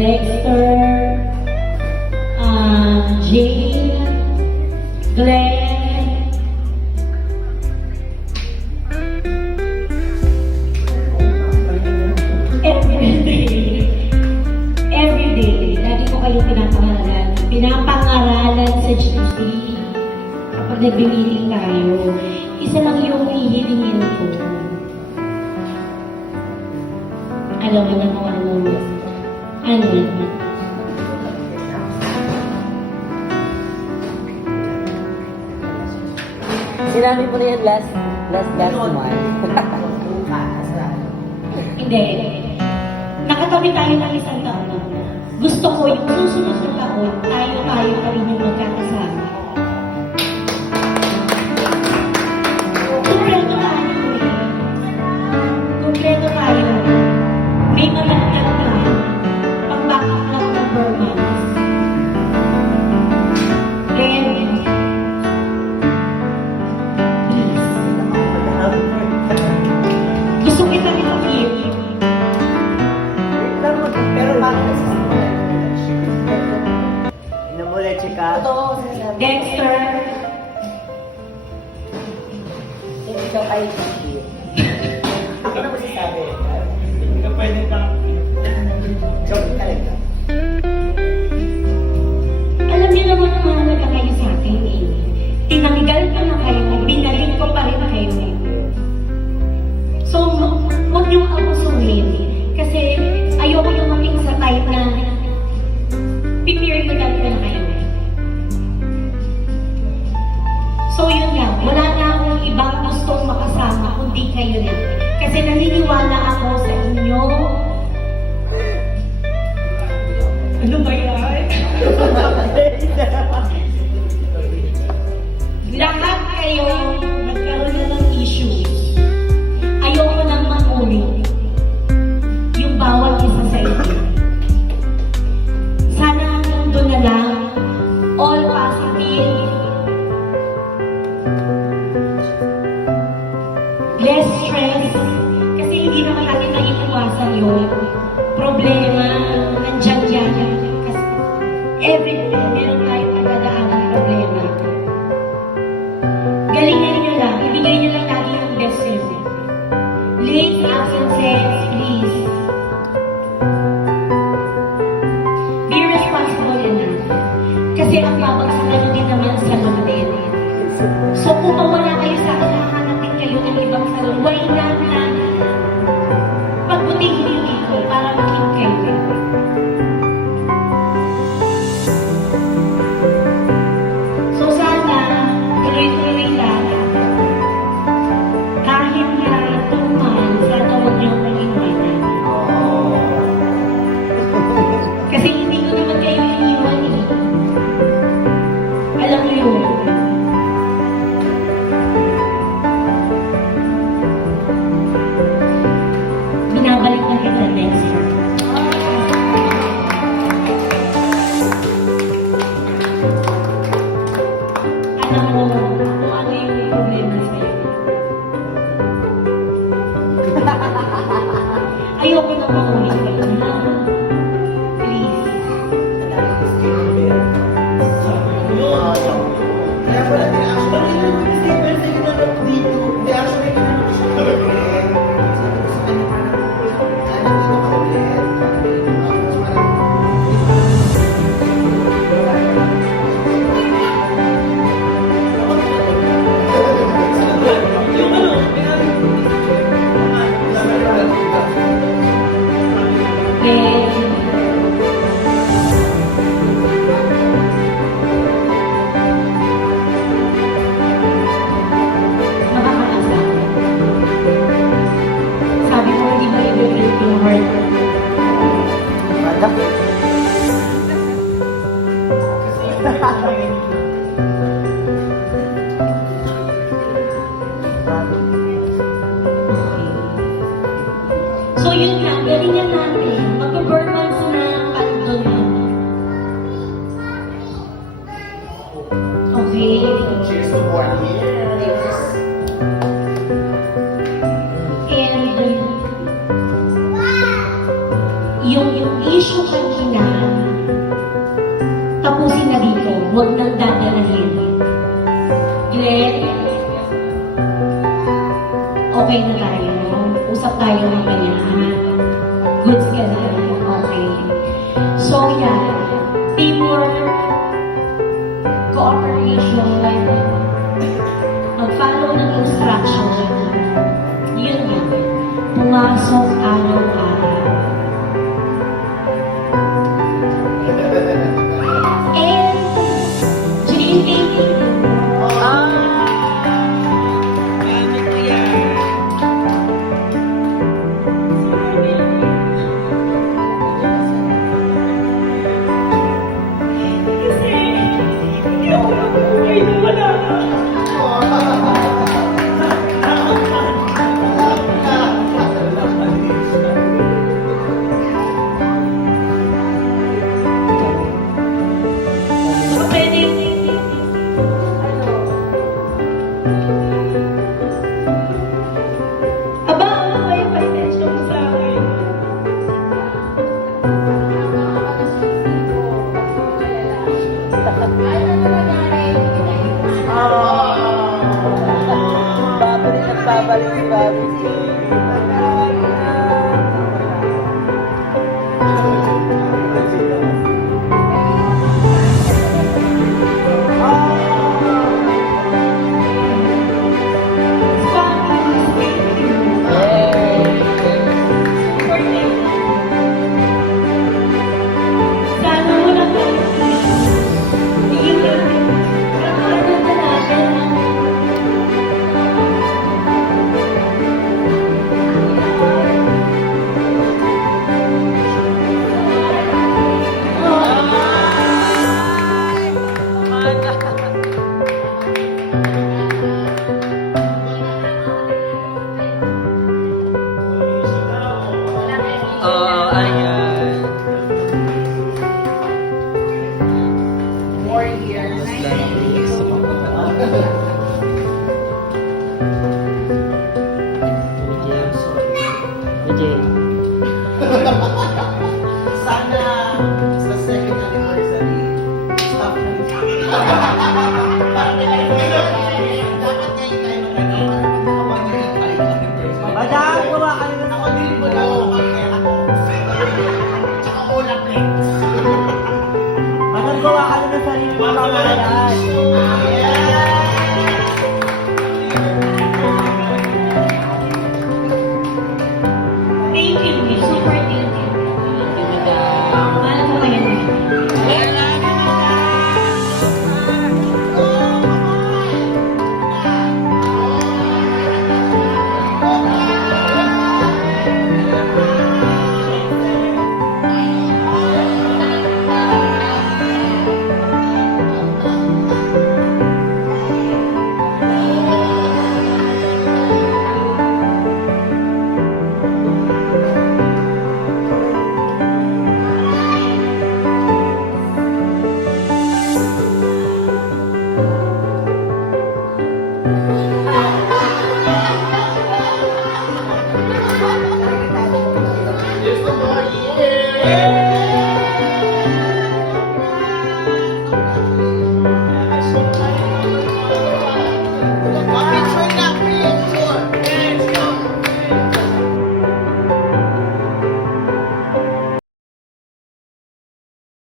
Dexter, Jane, Glenn, everyday, lagi ko kayo pinapangaralan sa GC. Kapag nag-meeting tayo, isa lang yung hihilingin ko. Alam mo na kung ano. Sinabi mo na yan last month. Hindi. Nakatabi tayo ng isang taon. Gusto ko yung susunod na taon, tayo pa rin yung magkakasama. Kumpleto tayo eh. Kumpleto tayo. May malagyan na pang-backup ng performance. And please. Gusto kita nito, Kim. Pero bakit sa inamulit ka? Dexter. Ikaw ay hindi. Ako na magsasabi. Hindi ka pwede kang... Joke talaga. Alam niyo naman ang mahalaga kayo sa akin eh. Tinanggal ko na kayo, binalik ko pa rin kayo. So, huwag niyong abusuhin. Kasi ayoko yung maging sa type na pipirigal ko na kayo. So, yun lang. Wala na akong ibang gustong makasama kundi kayo na. Kasi naniniwala ako sa inyo. Ano ba yan? Lahat kayo nagkaroon na ng issues. Ayoko nang makulit yung bawat isa sa inyo. Sana ang mundo na lang, all positive, less stress, kasi hindi naman natin naiiwasan yun. Problema, nandyan yan. Kasi every day, meron tayong nagdadaan ng problema. Galingan nyo lang, ibigay nyo lang lagi yung best nyo. Late absences, please. Be responsible enough. Kasi ang babagsakan din naman sa natin. So kung mawala kayo sa akin, hahanapin kayo ng ibang salon. Why not na pagbutihin yung dito para makip kayo. So sana, tuloy-tuloy lang. Kahit na 2 months, sana huwag niyo akong iwanan. Kasi hindi ko naman kayo iniwan eh. Alam mo yun. Binabalik na kita next year. Alam mo kung ano yung problema sa'yo. Ayoko na makulit kayo na. Please. Kaya pala din actually, hindi pwede ginanap dito. Hindi actually ginanap. Sabi ko, hindi mo i-break yung heart. So yun lang, galingan natin. Mag-performance na paldo na. Okay? Cheers to 1 year. And yung issue kanina, huwag nang dadalahin. Glenn, okay na tayo. Usap tayo ng ganyan. Goods ka na. Okay. So, yeah. Teamwork, cooperation, mag-follow ng instruction. Yun yun. Pumasok araw-araw. And, JT, kasi hindi ako nabuhay na wala ka. So, pwedeng, aba, ano ba yung pasensya mo sa akin? Babalik at babalik si Bobby. Sana mo lang Ayan. Sana sa second anniversary, stop na rin. Dapat ngayon tayo magagawa. Magkakawag na yung anniversary. Madam, gawa ka na Ako din po na ako kaya ako. Tsaka ulap rin. Madam, gawa ka na ng sarili mo pangalan. Thank you, super thank you. Mahal ko kayo. Yes, the more years.